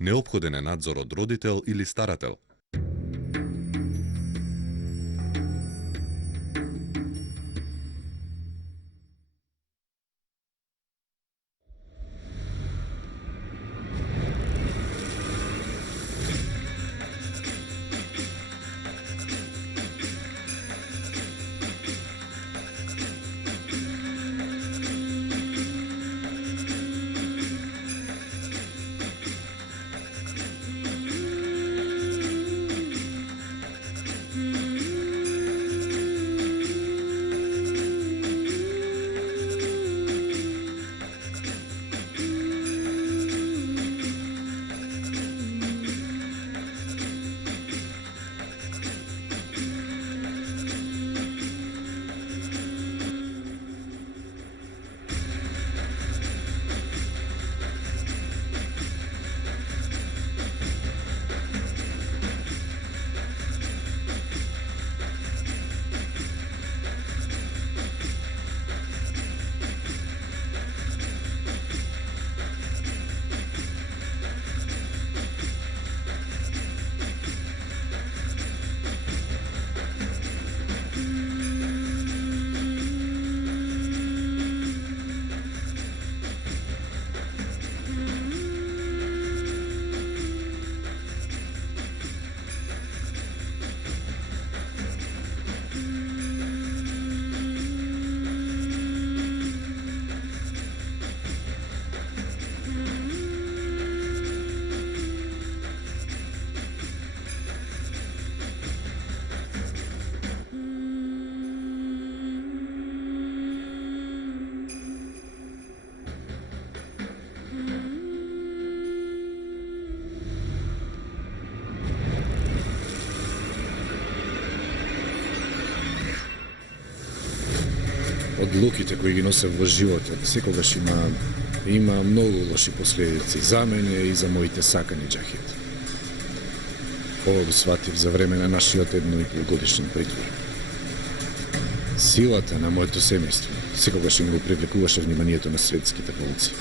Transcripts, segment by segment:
Неопходен е надзор од родител или старател. Одлуките кои ги носев во животот секогаш има многу лоши последици за мене и за моите сакани џахид. Ова го сватив за време на нашиот 1,5 годишен притвор. Силата на моето семејство секогаш им го привлекуваше вниманието на светските полци.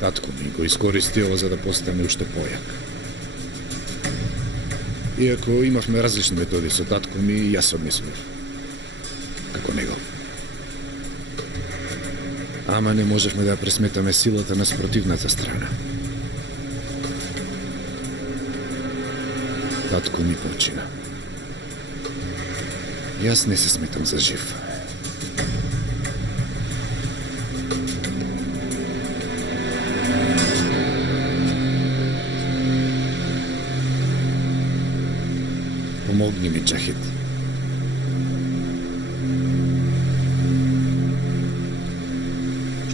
Татко ми го искористи ова за да постане уште појак. Иако имавме различни методи со татко ми, јас одмислив како него. Ама не можевме да пресметаме силата на спротивната страна. Татко ми почина. Јас не се сметам за жив. Помогни ми, џахид.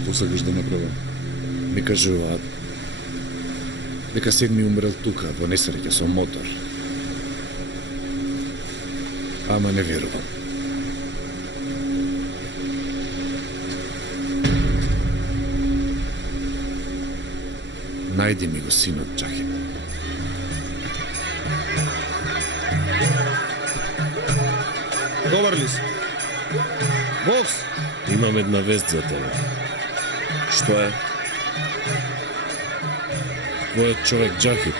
Што сакаш да направам? Ми кажуваат дека Седми умрел тука во несреќа со мотор. Ама не верувам. Најди ми го синот, џахид. Добар ли си? Бокс! Имам една вест за тебе. Што е? Твојот човек џахид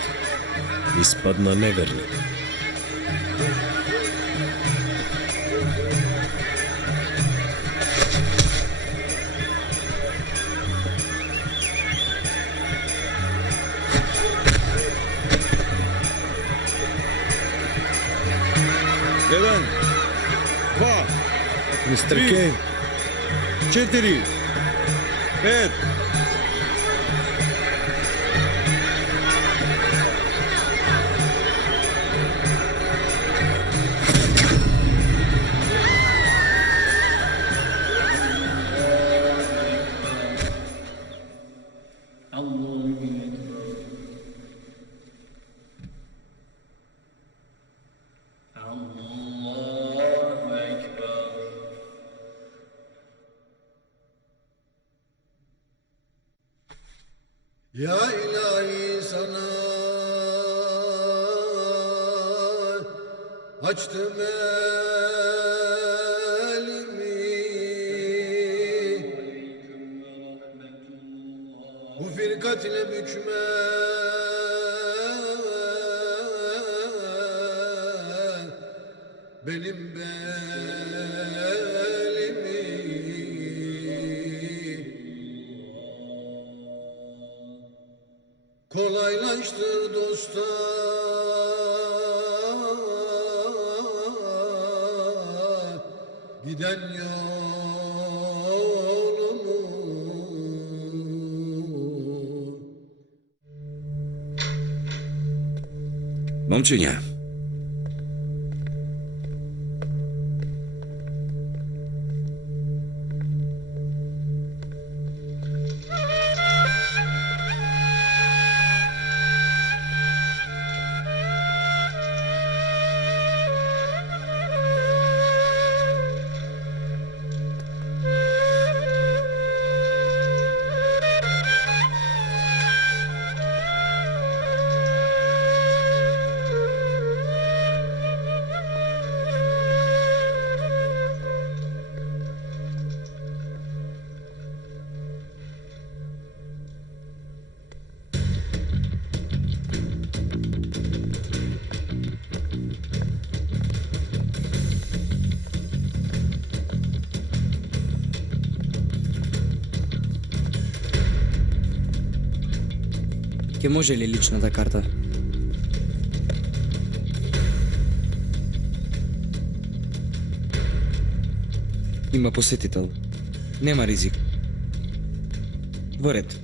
испадна неверник. Еден, два, Мистер Три. Кейн, 4, 5. Ya ilahi sana açtım elimi, bu firkatle bükme benim belimi. Kolaylaştır dostlar giden yolumu. Momčinja, Ќе може ли личната карта? Има посетител. Нема ризик. Во ред.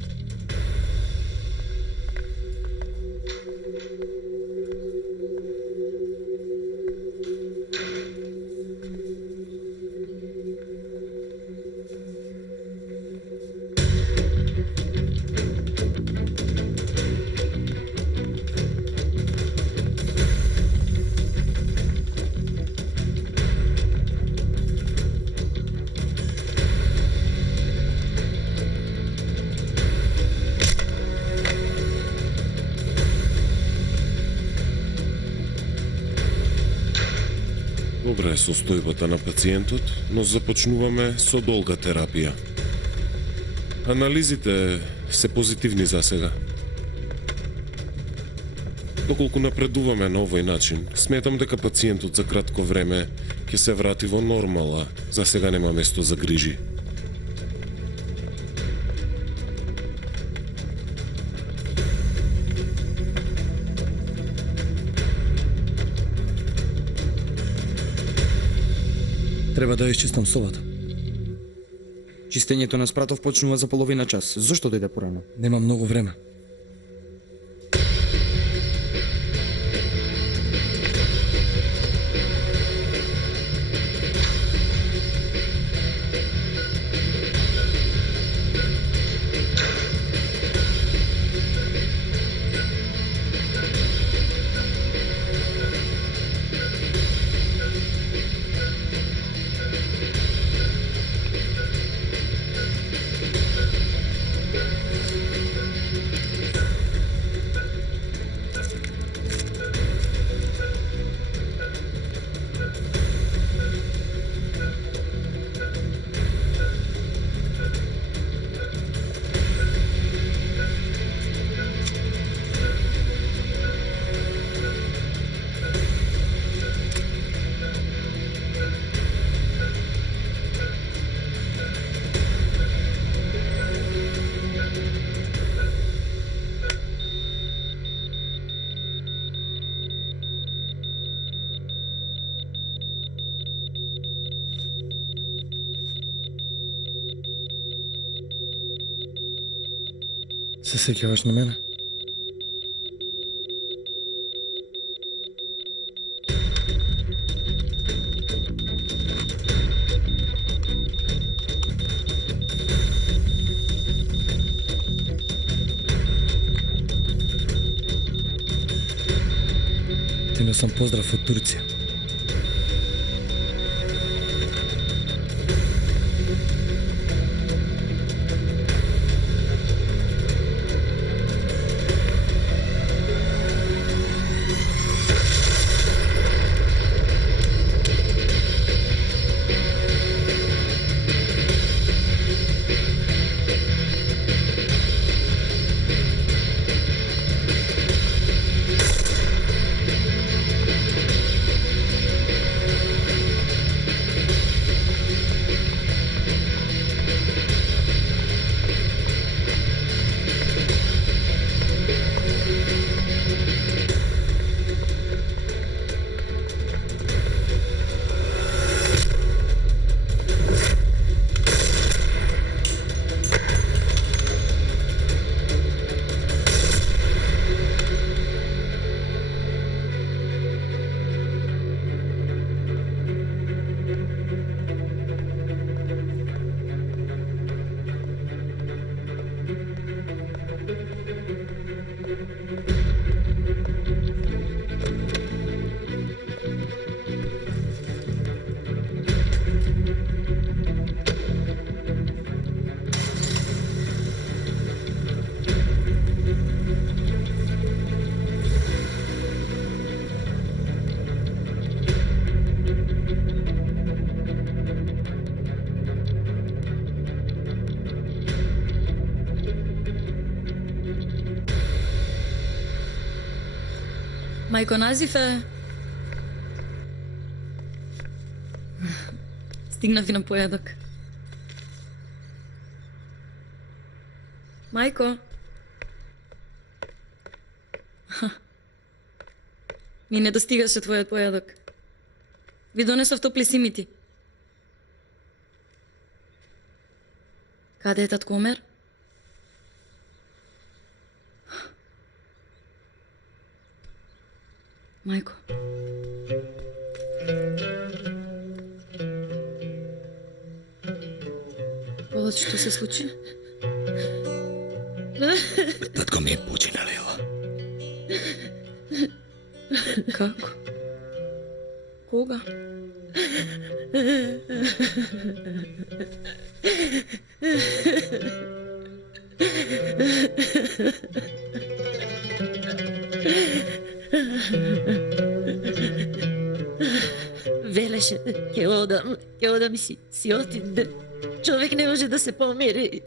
Добра е состојбата на пациентот, но започнуваме со долга терапија. Анализите се позитивни за сега. Доколку напредуваме на овој начин, сметам дека пациентот за кратко време ќе се врати во нормала. За сега нема место за грижи. Треба да ја исчистам собата. Чистењето на спратов почнува за половина час. Зошто дојде порано? Нема многу време. Се сеќаваш на мене? Ти носам поздрав од Турција. Майко, Назифе. Стигнав и на појадок. Мајко. Ми не достигаше твојот појадок. Ви донесов топли симити. Каде е татко Омер? Мајко. Волод, што се случи? Татко ми е починалел. Како? Кога? Велеше, ќе одам и си отиде. Човек не може да се помири.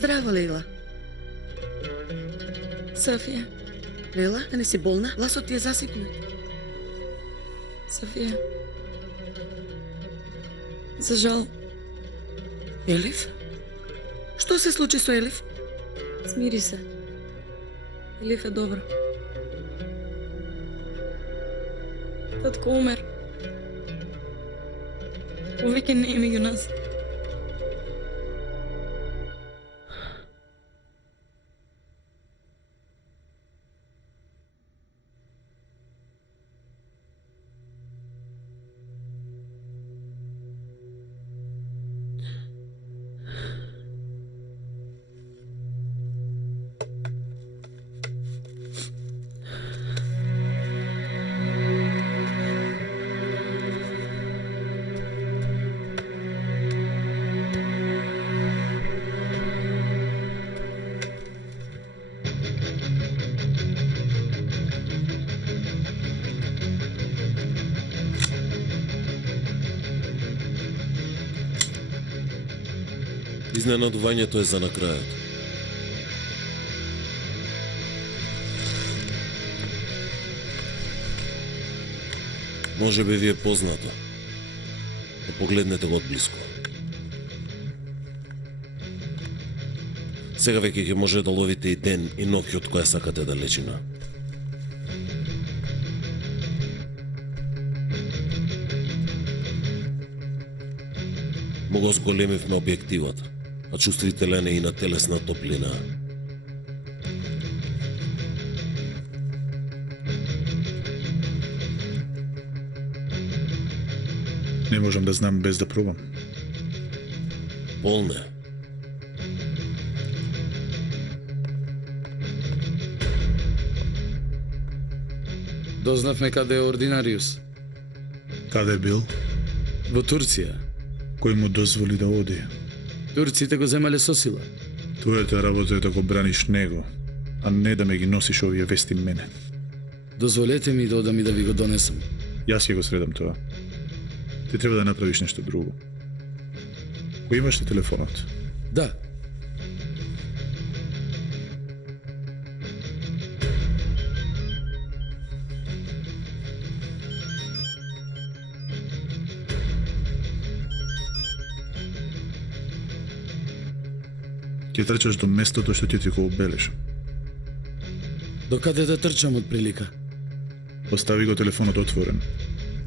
Здраво, Лейла. Софија. Лейла, да не си болна? Гласот ти е засипнат. Софија. За жал, Елиф? Што се случи со Елиф? смири се. Елиф е добро. Татко умер. Повеќе не е меѓу нас. Изненадувањето е за на крајот. Може би ви е познато. Но погледнете го одблиску. Сега веќе ќе може да ловите и ден и ноќ од која сакате далечина. Му го зголемивме објективот, а чувствителен е и на телесна топлина. Не можам да знам без да пробам. Полне. Дознавме каде е Ординариус. Каде бил? Во Турција. Кој му дозволи да оди? Турците го земале со сила. Твојата работа е да го браниш него, а не да ме ги носиш овие вести мене. Дозволете ми да одам и да ви го донесам. Јас ќе го средам тоа. Ти треба да направиш нешто друго. Кој имаш ли телефонот? Да. Ќе трчаш до местото што ти го обелеше. Докаде да трчам од прилика? Остави го телефонот отворен.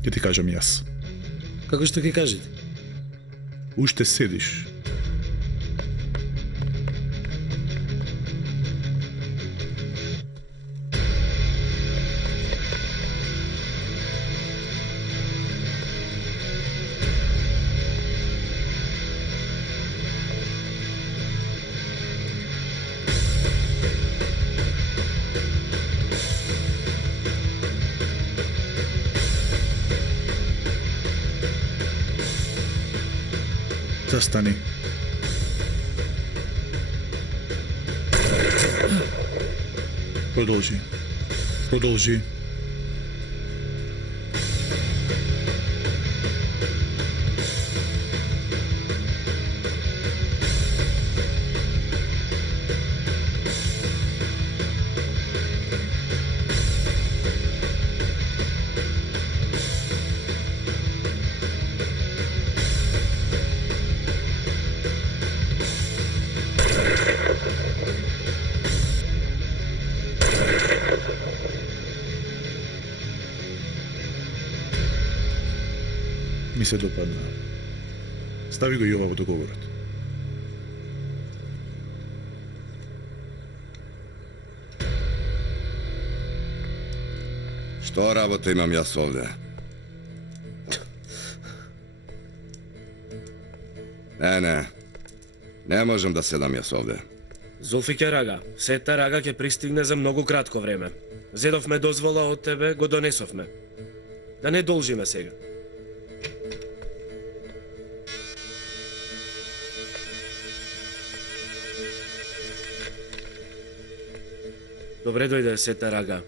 Ќе ти кажам јас. Како што ќе кажете? Уште седиш. Застани. Продолжи. Продолжи. Ми се допадна. Стави го и ова во договорот. Што работа имам јас овде? Не можам да седам јас овде. Зулфике Рага, Сета Рага ќе пристигне за многу кратко време. Зедовме дозвола од тебе, го донесовме. Да не должиме сега. Добре дојде, Сета Рага.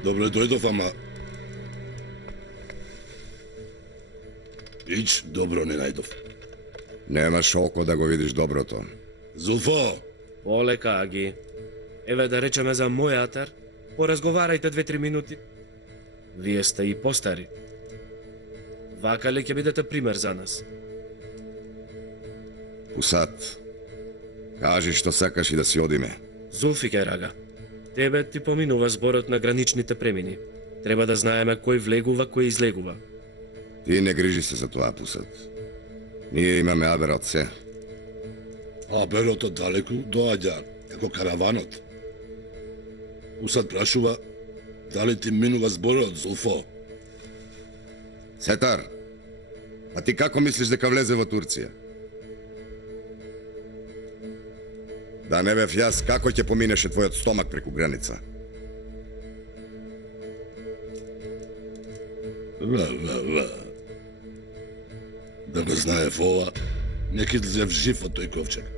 Добре дојдов, ама... Ич добро не најдов. Немаш око да го видиш доброто. Зулфо! Полека, Аги. Еве да речеме за мој атар, поразговарајте 2-3 минути. Вие сте и постари. Вака ли ќе бидете пример за нас? Пусат, кажи што сакаш и да си одиме. Зулфике Рага, тебе ти поминува зборот на граничните премини. Треба да знаеме кој влегува, кој излегува. Ти не грижи се за тоа, Пусат. Ние имаме абер од се. Аберот од далеку доаѓа, како караванот. Пусат прашува, дали ти минува зборот, Зулфо? Сетар, а ти како мислиш дека влезе во Турција? Да не бев јас, како ќе поминеше твојот стомак преку граница? Да ме знаев ова, не ќе излезев жив од тој ковчег.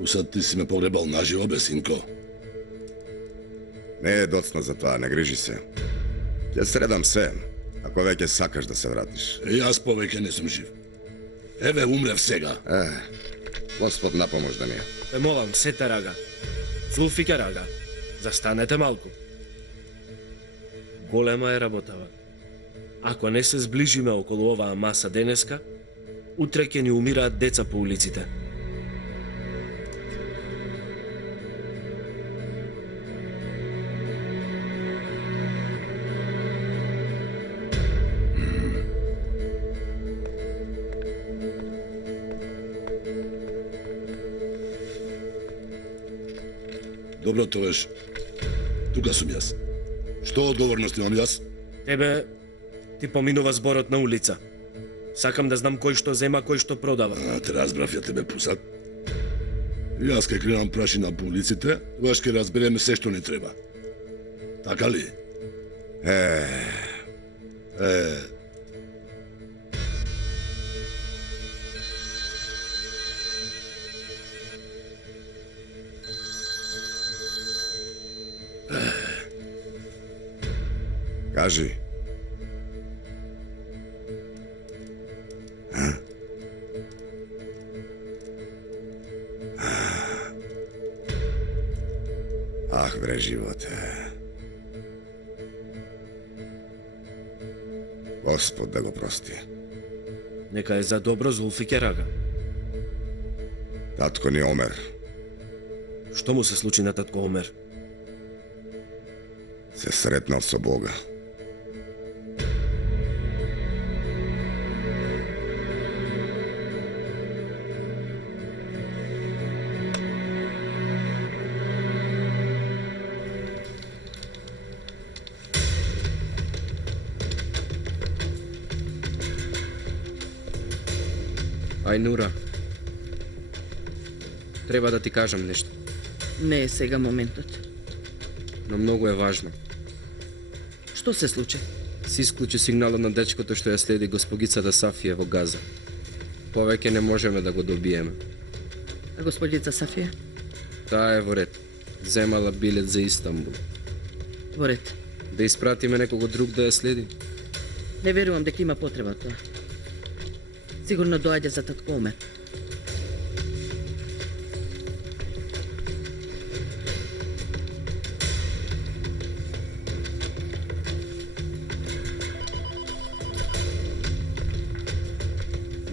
Пусат, ти си ме погребал наживо, бе, синко. Не е доцна за тоа, не грижи се. Ќе средам се, ако веќе сакаш да се вратиш. Јас повеќе не сум жив. Еве, умрев сега. Господ на помош да ми е. Те молам, Сета Рага, Зулфике Рага, застанете малку. Голема е работава. Ако не се зближиме околу оваа маса денеска, утре ќе ни умираат деца по улиците. Добро, Товеш. Тука сум јас. Што одговорност имам јас? Тебе ти поминува зборот на улица. Сакам да знам кој што зема, кој што продава. Те разбрав ја тебе, Пусат. Јас ке кренам прашина по улиците, тогаш ке разбереме се што ни треба. Така ли? Кажи. vre živote. Gospod da go prosti. Neka je za dobro Zulfi ќе рага. Татко ни Омер. Што му се случи на татко Омер? Се сретнал со Бога. Ајнура, треба да ти кажам нешто, Не е сега моментот. но многу е важно. Што се случи? Си исклучи сигналот на дечкото што ја следи госпогицата Сафија во Газа. Повеќе не можеме да го добиеме. А господица Сафија? Таа е во ред. Земала билет за Истанбул. Во ред. Да испратиме некого друг да ја следи? Не верувам дека има потреба тоа. Сигурно доаѓа за татко Омер.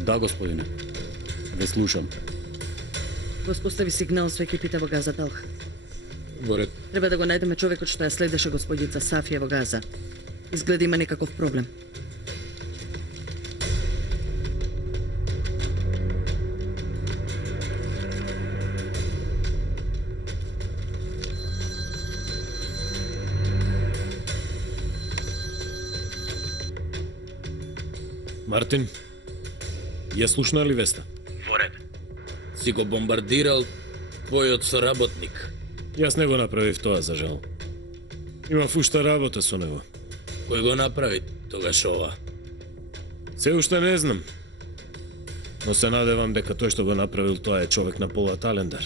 Да, господине. Ве слушам. Воспостави сигнал со екипите во Газа Далх. Во ред. Треба да го најдеме човекот што ја следеше господица Сафија во Газа. Изгледа има некаков проблем. Мартин, ја слушна ли веста? Во ред. Си го бомбардирал твојот соработник. Јас не го направив тоа, за жал. Имав уште работа со него. Кој го направи тогаш ова? Се уште не знам. Но се надевам дека тој што го направил тоа е човек на Полат Алендар.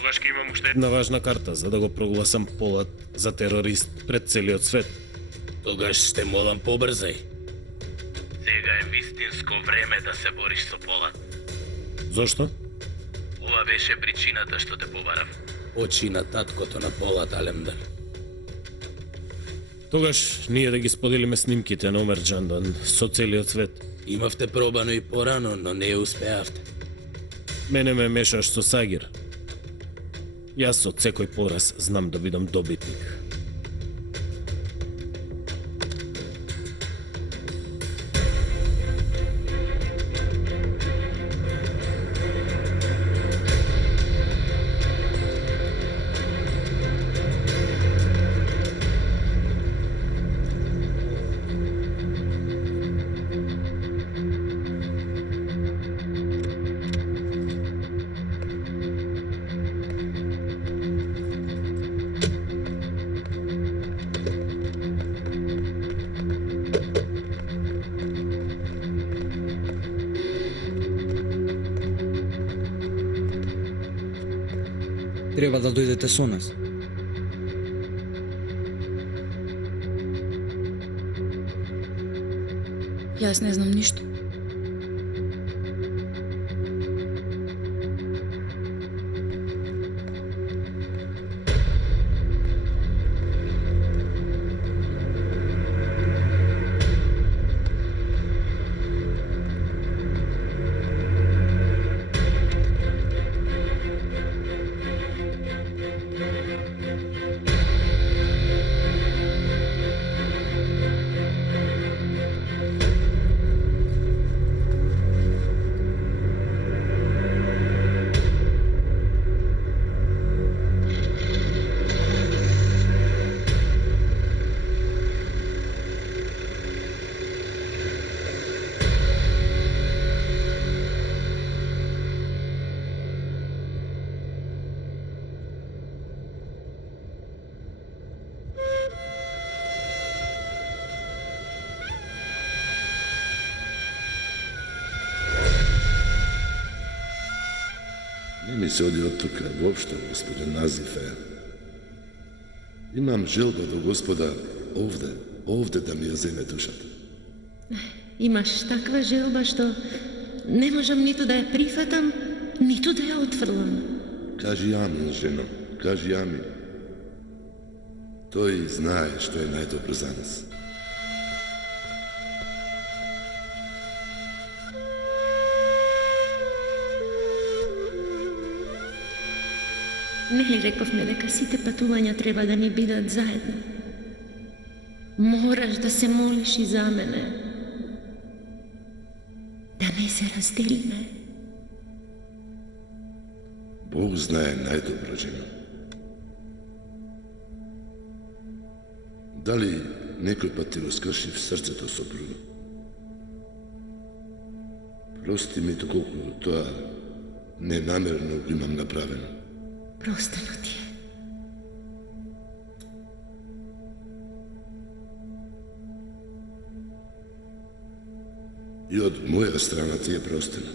Тогаш ќе имам уште една важна карта за да го прогласам Полат за терорист пред целиот свет. Тогаш ще молам побрзај. Сега е вистинско време да се бориш со Полат. Зошто? Ова беше причината што те побарав. Очи на таткото на Полат Алендар. Тогаш ние да ги споделиме снимките на Омер Джандан со целиот свет. Имавте пробано и порано, но не успеавте. Мене ме мешаш со Сагир. Јас од секој пораз знам да бидам добитник. Треба да дојдете со нас. Јас не знам ништо. Не ми се оди од тука воопшто, господин Назифе. Имам желба до Господа овде да ми ја земе душата. Имаш таква желба што не можам ниту да ја прифатам, ниту да ја отфрлам. Кажи амин, жено, кажи амин. Тој знае што е најдобро за нас. Нели рековме дека сите патувања треба да ни бидат заедно? Мораш да се молиш и за мене. Да не се разделиме. Бог знае најдобро, жена. Дали некој пат ти го скрши в срцето сопруга? Прости ми доколку тоа ненамерно го имам направено. Простено ти е. И од моја страна ти е простено.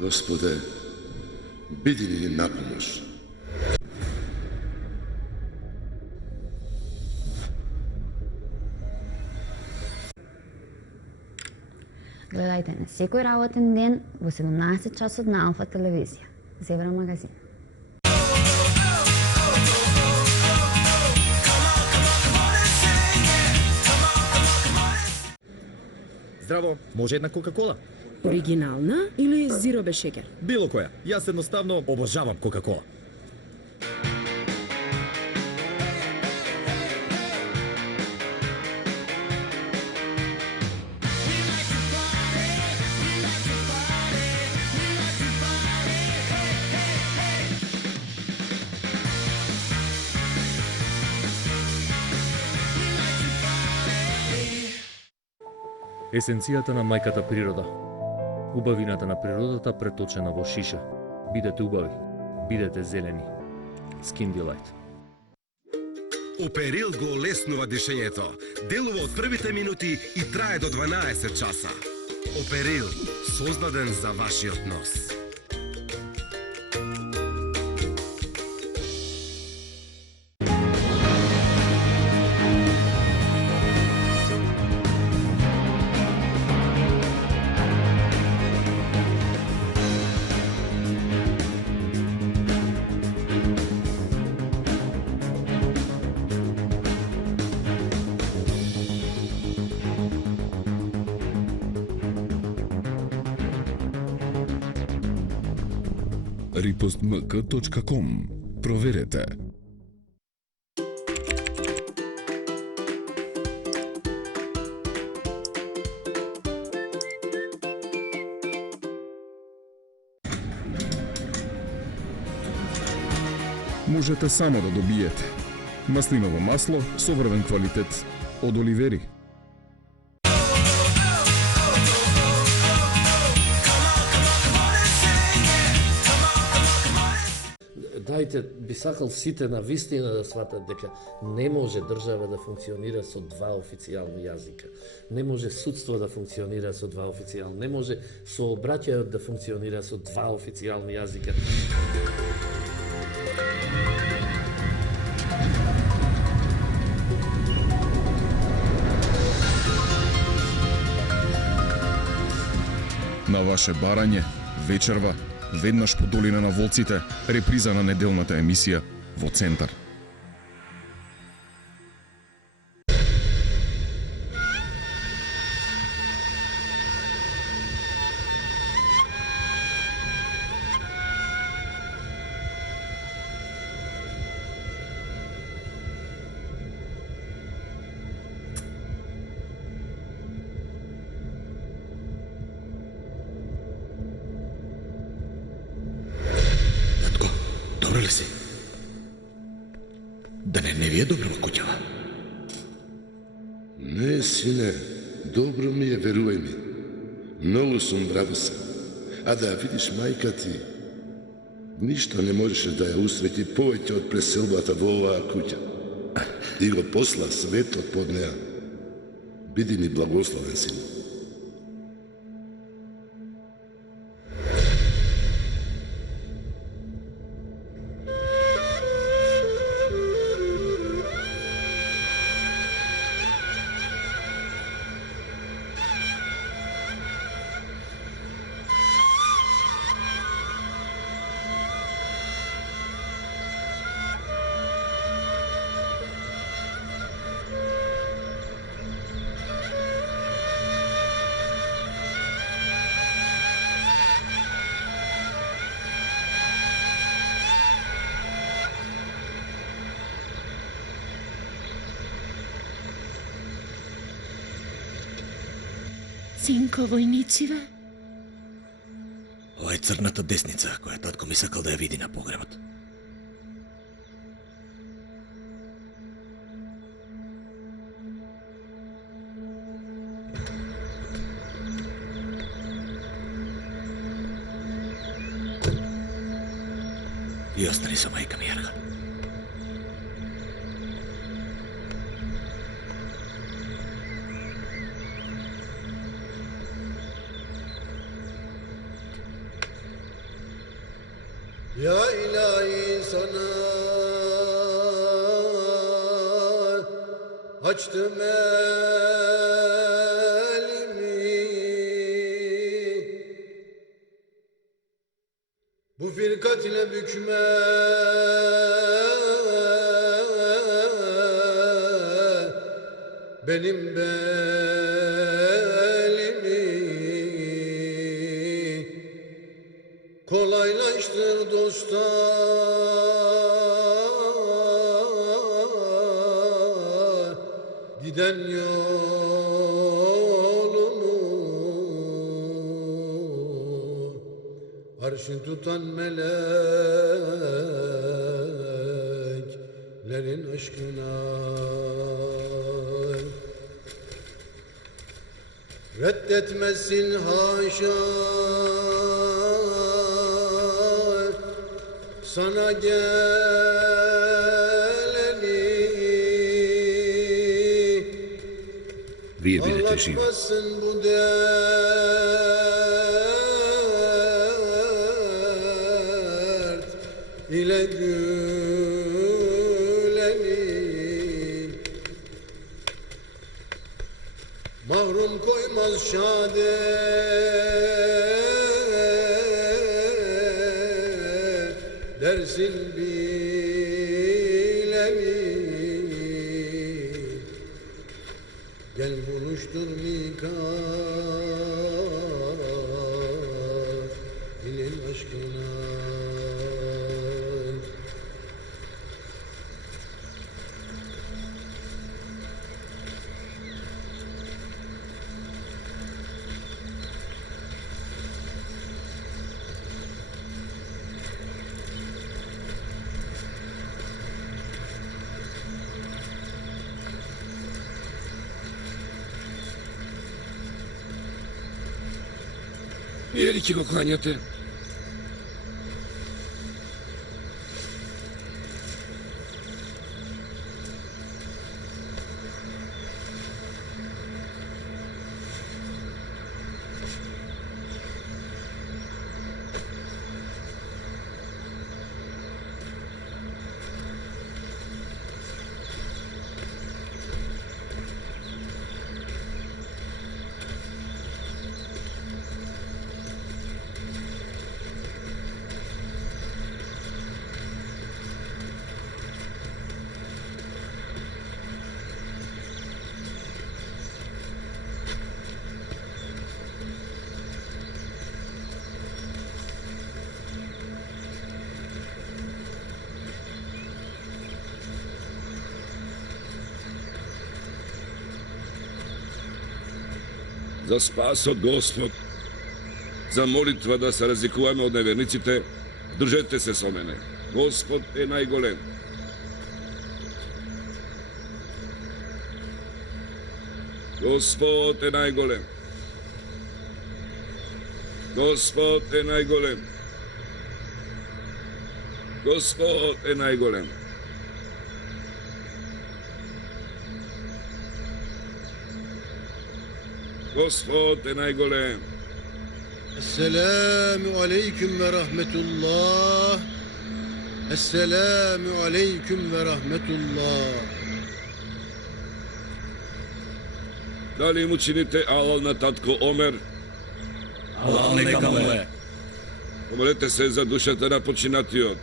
Господе, биди ни на помош. Гледајте на секој работен ден во 17 часот на Алфа телевизија. Зебра магазин. Здраво, може една Кока-кола? Оригинална или зиро без шеќер? Било која. Јас едноставно обожавам Кока-кола. Есенцијата на мајката природа. Убавината на природата преточена во шиша. Бидете убави, бидете зелени. Skin Delight. Оперил го олеснува дишењето. Делува од првите минути и трае до 12 часа. Оперил, создаден за вашиот нос. ripostmk.com. Проверете. Можете само да добиете маслиново масло со врвен квалитет од Оливери. Дајте, би сакал сите на вистина да сватат дека не може држава да функционира со два официјални јазика. Не може судство да функционира со два официјални, не може сообраќајот да функционира со два официјални јазика. На ваше барање, вечерва, веднаш по долина на волците, реприза на неделната емисија во Центар. Добро ли си? Да не ви е добро во куќава? Не, сине, добро ми е, верувај ми. Многу сум браво се. А да видиш мајка ти, ништо не можеше да ја усрети повеќе од преселбата во оваа куќа. И го посла светот под неа. Биди ми благословен, сине. Синко, војнициве? Ова е црната десница која татко ми сакал да ја види на погребот. И остани со мајка ми, Ерга. Ya ilahi sana açtım elimi, bu firkat ile bükme benim belimi, kolaylaştır dostlar giden yolumu, arşı tutan meleklerin aşkına. Reddetmezsin haşa sana geleni, Вие бидете живи. anlatmazsın bu dert ile güleni. Mahrum koymaz şadet dersin bileni. Gel buluştur Mikail'in aşkına. Вие ли ќе го клањате? За спас од Господ, за молитва да се разликуваме од неверниците, држете се со мене. Господ е најголем. Господ е најголем. Господ е најголем. Господ е најголем. Господ е најголем. Esselamu aleyküm ve rahmetullah. Esselamu aleyküm ve rahmetullah. Дали му чините алал на татко Омер? Алал нека му е. Помолете се за душата на починатиот.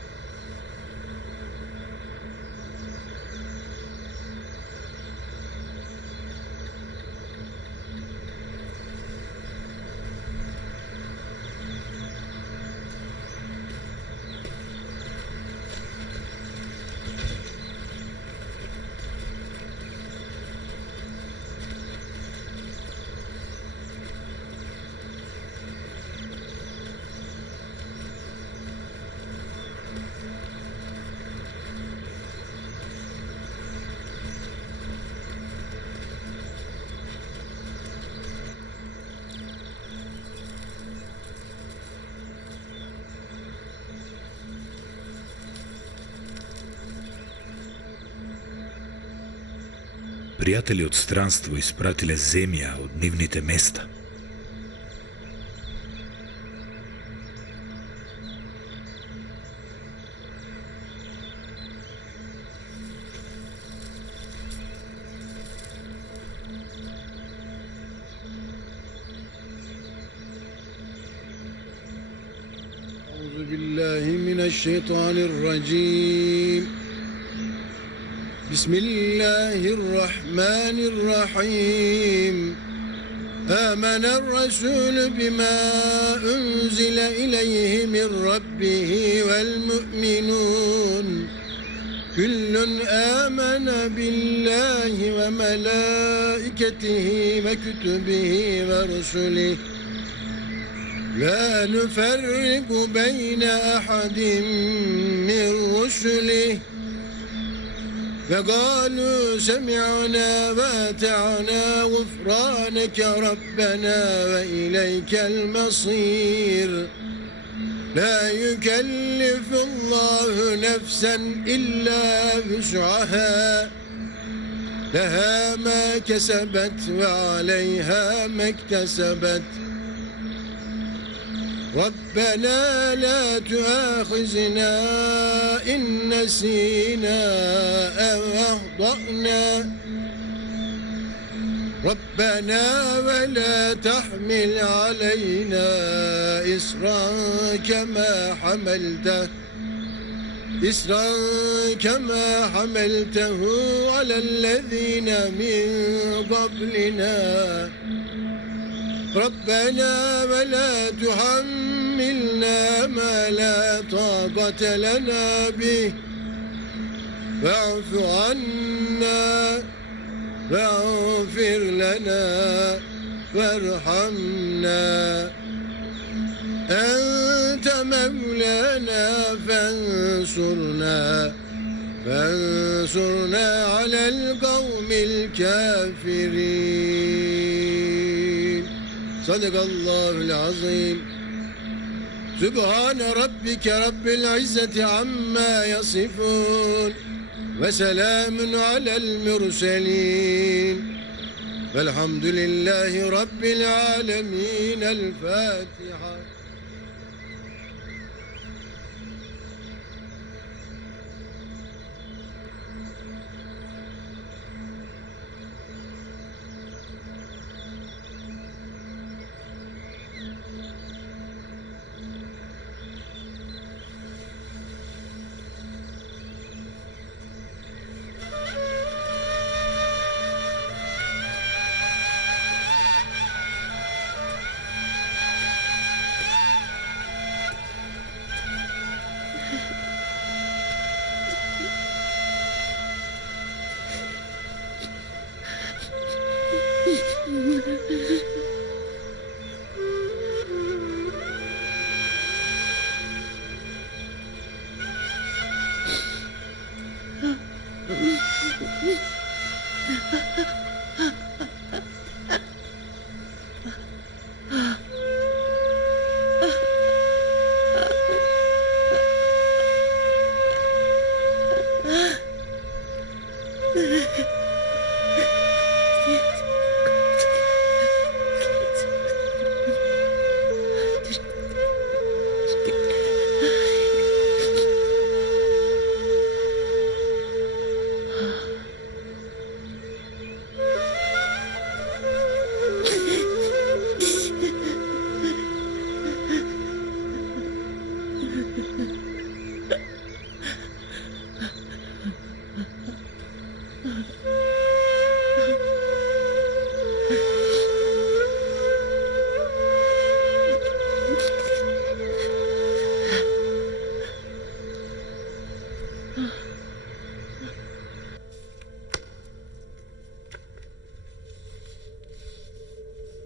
пријатели од странство испратиле земја од нивните места. أعوذ بالله من الشيطان الرجيم بسم الله الرحمن الرحيم آمن الرسول بما أنزل إليه من ربه والمؤمنون كل آمن بالله وملائكته وكتبه ورسله لا نفرق بين أحد من رسله فقالوا سمعنا وأطعنا غفرانك ربنا وإليك المصير لا يكلف الله نفسا إلا وسعها لها ما كسبت وعليها ما اكتسبت ربنا لا تؤاخذنا إن نسينا أو أخطأنا ربنا ولا تحمل علينا إصرا كما حملته على الذين من قبلنا ربنا ولا تحملنا ما لا طاقة لنا به واعف عنا واغفر لنا وارحمنا أنت مولانا فانصرنا على القوم الكافرين صدق الله العظيم سبحان ربك رب العزة عما يصفون وسلام على المرسلين والحمد لله رب العالمين الفاتحة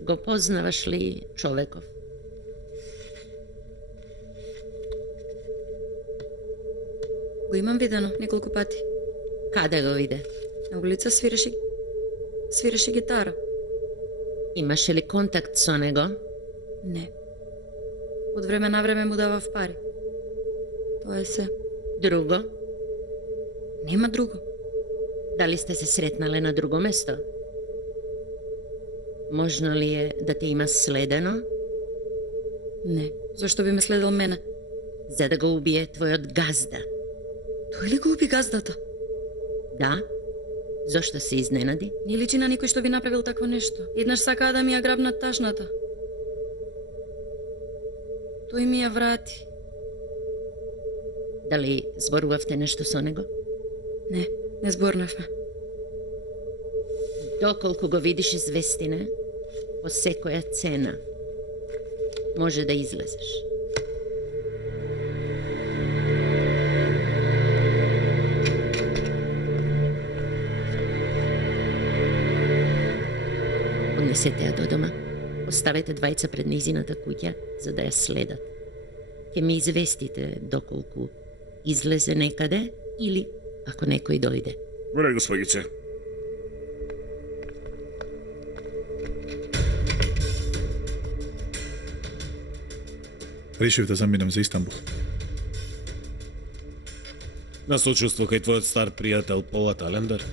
Го познаваш ли човеков? Го имам видено неколку пати. Каде го виде? На улица свиреше гитара. Имаше ли контакт со него? Не. Од време на време му давав пари. Тоа е се. Друго? Нема друго. Дали сте се сретнале на друго место? Можно ли е да те има следено? Не. Зошто би ме следел мене? За да го убие твојот газда. Тој ли го уби газдата? Да. Зошто се изненади? Не личи на никој што би направил такво нешто. Еднаш сакаа да ми ја грабнат ташната. Тој ми ја врати. Дали зборувавте нешто со него? Не, не зборнавме. Доколку го видиш известине, по секоја цена, може да излезеш. Однесете ја до дома. Оставете двајца пред нејзината куќа, за да ја следат. Ке ми известите доколку излезе некаде или ако некој дојде. Добре, господице. Решив да заминам за Истанбул. На сочувство кај твојот стар пријател Полат Алендер.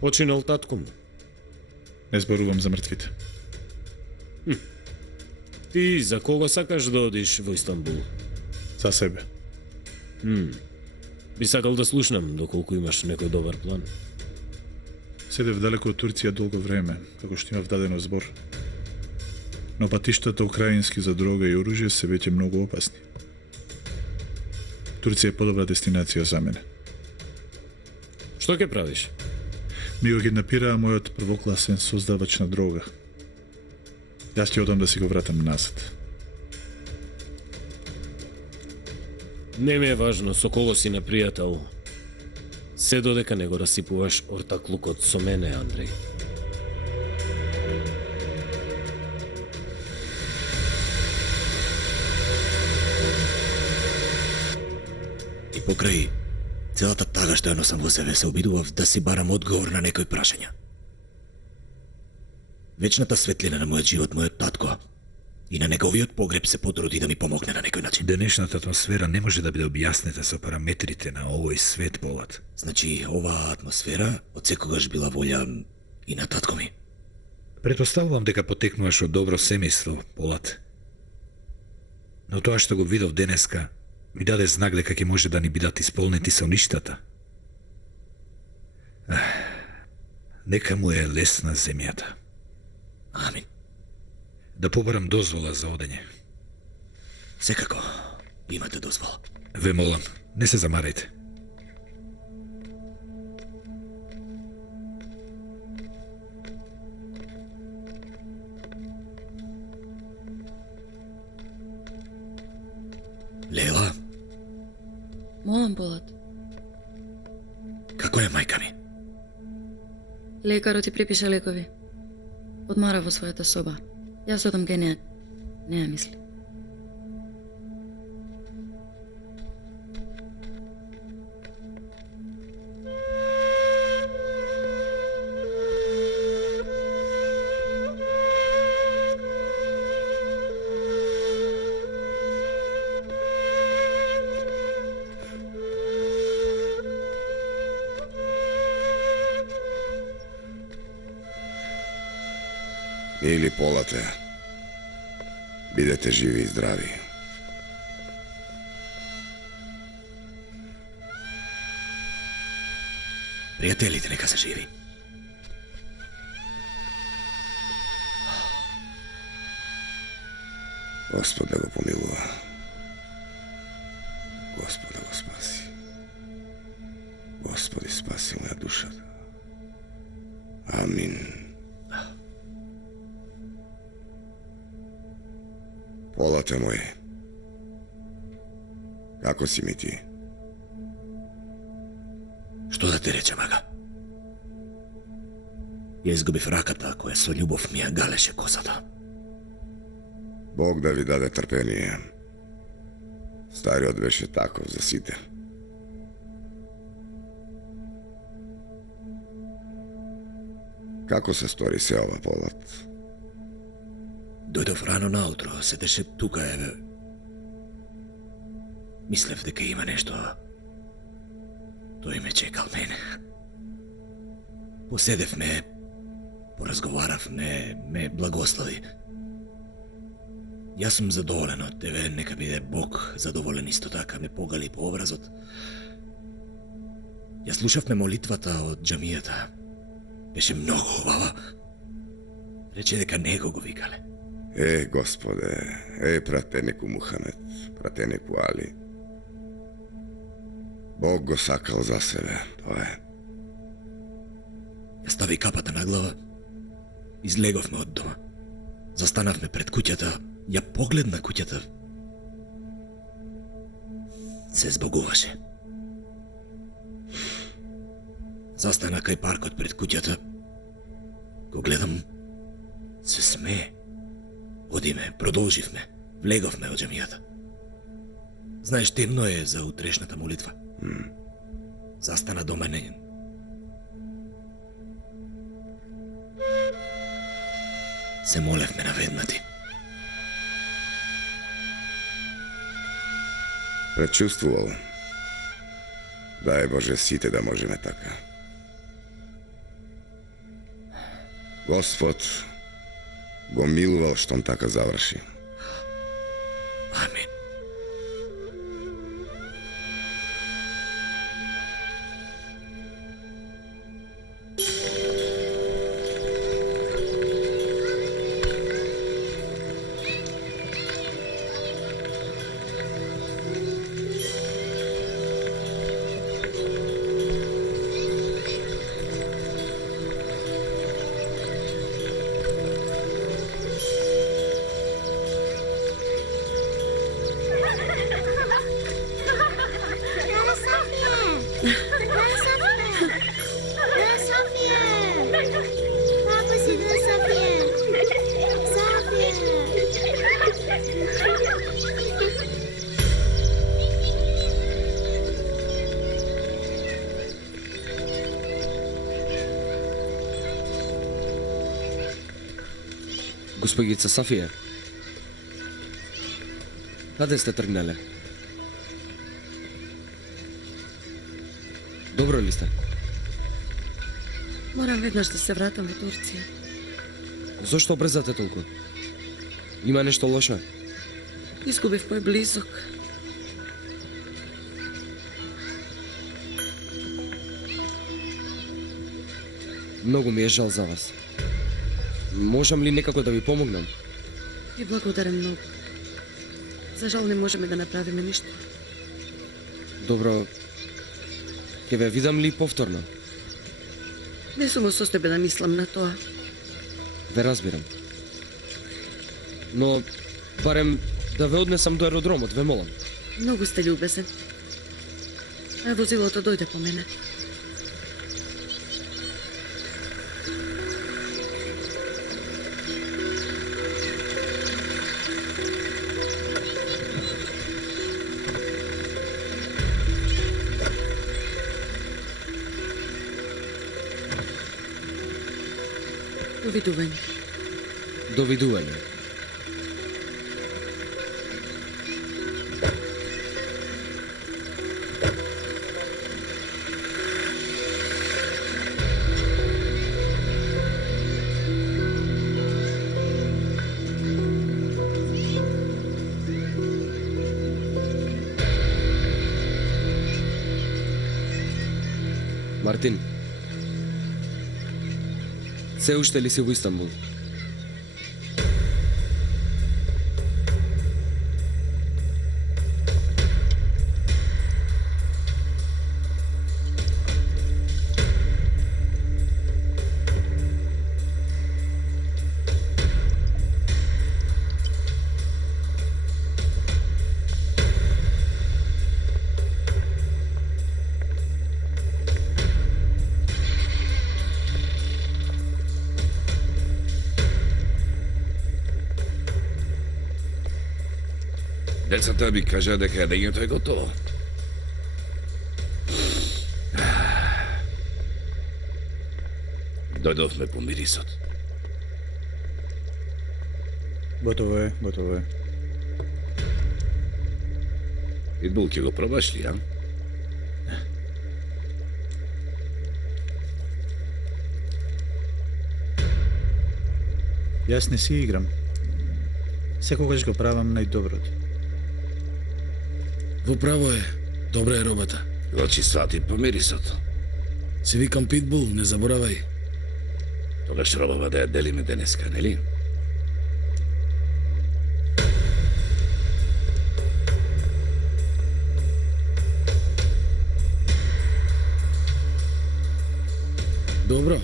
Починал татко му. Не зборувам за мртвите. Ти за кого сакаш да одиш во Истанбул? За себе. Би сакал да слушнам доколку имаш некој добар план. Седев далеко од Турција долго време, како што имав дадено збор. Но патиштата украински за дрога и оружје се веќе многу опасни. Турција е подобра дестинација за мене. Што ќе правиш? Ми го киднапираа мојот првокласен создавач на дрога. Јас ќе одам да си го вратам назад. Не ми е важно со кого си на пријател. Се додека не го расипуваш ортаклукот со мене, Андреј. И покрај целата тага што ја носам во себе, се обидував да си барам одговор на некои прашања. Вечната светлина на мојот живот, мојот татко, и на неговиот погреб се потруди да ми помогне на некој начин. Денешната атмосфера не може да биде објаснета со параметрите на овој свет, Полат. Значи, оваа атмосфера од секогаш била волја и на татко ми. Претпоставувам дека потекнуваш од добро семејство, Полат. Но тоа што го видов денеска ми даде знак дека ќе може да ни бидат исполнети со ништата. Нека му е лесна земјата. Амин. Да побарам дозвола за одење. Секако, имате дозвола. Ве молам, не се замарајте. Лела? Молам, Полат. Како е мајка ми? Лекарот ти припиша лекови. Одмара во својата соба. Јас одам кај неа. Не ја мисли. Или Полате, бидете живи и здрави. Пријателите нека се живи. Господ да го помилува. Господ да го спаси. Господи, спаси моја душата. Амин. Полате мој, како си ми ти? Што да ти речем, ага? Ја изгубив раката која со љубов ми ја галеше косата. Бог да ви даде трпение. Стариот беше таков за сите. Како се стори се ова, Полат? Дојдов рано наутро, седеше тука, еве. Мислев дека има нешто. Тој ме чекал мене. Поседевме, поразговаравме, ме благослови. Јас сум задоволен од тебе, нека биде Бог задоволен исто така, ме погали по образот. Ја слушавме молитвата од џамијата. Беше многу убава. Рече дека него го викале. Господе, пратенику Мухамед, пратенику Али. Бог го сакал за себе, тоа е. Ја стави капата на глава, излеговме од дома. Застанавме пред куќата, ја погледна куќата. Се збогуваше. Застана кај паркот пред куќата. Го гледам, се смее. Одиме, продолживме, влеговме од џамијата. Знаеш, темно е за утрешната молитва. Застана до мене. Се молевме наведнати. Пречувствувал. Дај Боже сите да можеме така. Господ го милувал што он така заврши. Амин. Госпогица Сафија, каде сте тргнале? Добро ли сте? Морам веднаш да се вратам во Турција. Зошто брзате толку? Има нешто лошо? Изгубив мој близок. Многу ми е жал за вас. Можам ли некако да ви помогнам? Ви благодарам многу. За жал не можеме да направиме ништо. Добро, ќе ве видам ли повторно? Не сум во состојба да мислам на тоа. Ве разбирам. Но, барем да ве однесам до аеродромот, ве молам. Многу сте љубезен. А возилото дојде по мене. Довидување. Довидување. Мартин, се уште ли си во Истанбул? Децата ми кажа дека јадењето е готово. Дојдовме по мирисот. Готово е, готово е. Идбул ќе го пробаш ли, а? Јас не си играм. Секогаш го правам најдоброто. Во право е. Добра е робата. Очи свати по мирисото. Си викам Питбул, не заборавај. Тогаш робава да ја делиме денеска, нели? Добро,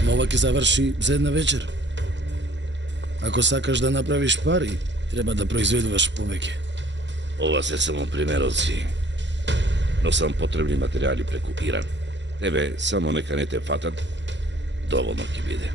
ама ова ќе заврши за една вечер. Ако сакаш да направиш пари, треба да произведуваш повеќе. Ова се само примероци. Но сам потребни материјали преку Иран. Тебе само нека не те фатат, доволно ќе биде.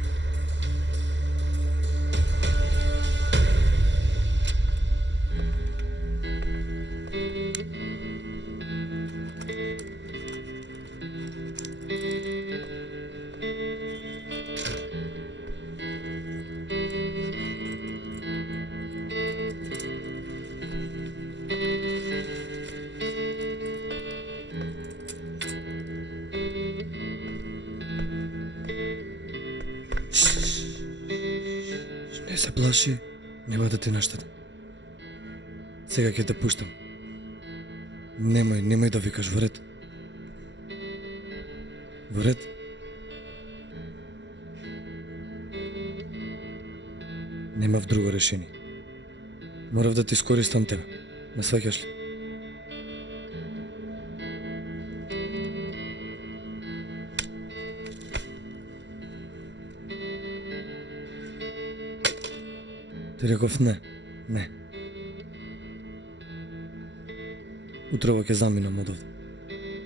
Не се плаши, нема да ти наштете. Сега ќе те пуштам. Немој да викаш во ред. Во ред? Немав друго решение. Морав да ти искористам тебе. Ме сваќаш ли? Ти реков не. Утрово ќе заминам од овде.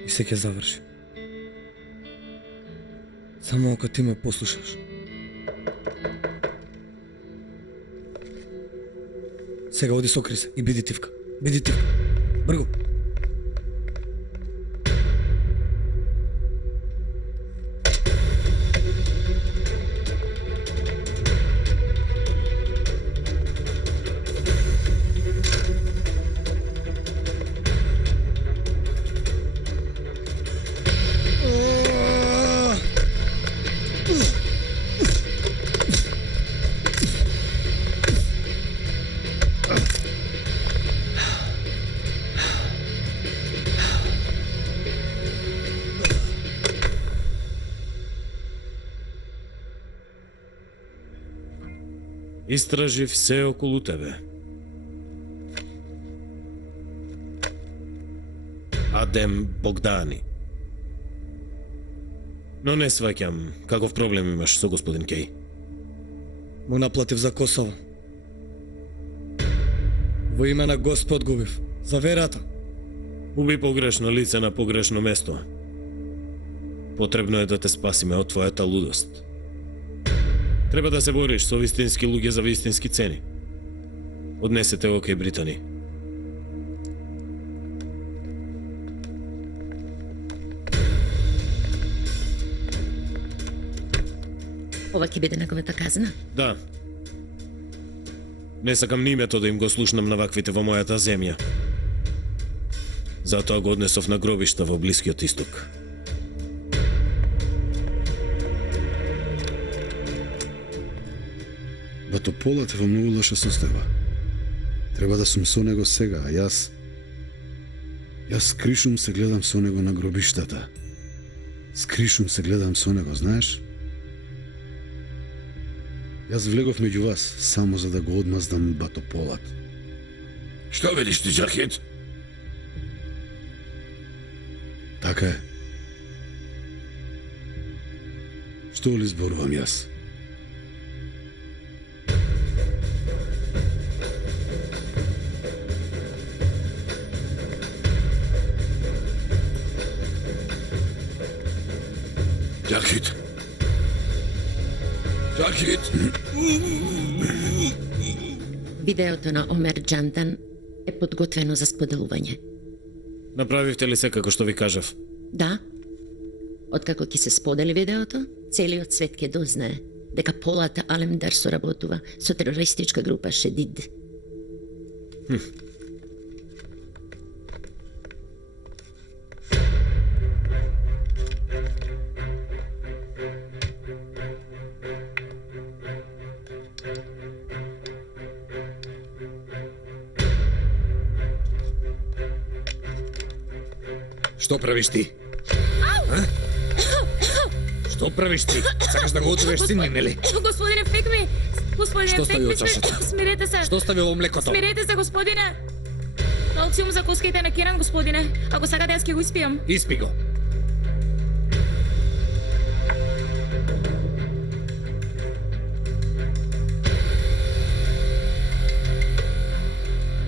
И се ќе заврши. Само ако ти ме послушаш. Сега оди сокри се и биди тивка. Бргу. Истражив се околу тебе. Адем Богдани. Но не сваќам каков проблем имаш со господин Кеј. Му наплатив за Косово. Во име на Господ губив. За верата. Уби погрешно лице на погрешно место. Потребно е да те спасиме од твојата лудост. Треба да се бориш со вистински луѓе за вистински цени. Однесете го кај Британи. Ова ќе биде неговата казна? Да. Не сакам ни името да им го слушнам на ваквите во мојата земја. Затоа го однесов на гробишта во Блискиот Исток. Батополат е во многу лоша состојба. Треба да сум со него сега, а јас скришум се гледам со него на гробиштата. Скришум се гледам со него, знаеш? Јас влегов меѓу вас само за да го одмаздам Батополат. Што велиш ти, Джахид? Така е. Што ли зборувам јас? Джахид! Видеото на Омер Џандан е подготвено за споделување. Направивте ли се како што ви кажав? Да. Откако ќе се сподели видеото, целиот свет ќе дознае дека Полат Алемдар соработува со терористичка група Шедид. Што правиш ти? Што правиш ти? Сакаш да го отвоеш син ми, нели? Господине, фекми! Господине, Што стави фекми од чашата? Смирете се! Што стави во млекото? Смирете се, господине! Калциум за коските на Керан, господине. Ако сакате, јас ќе го испијам. Испи го.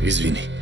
Извини.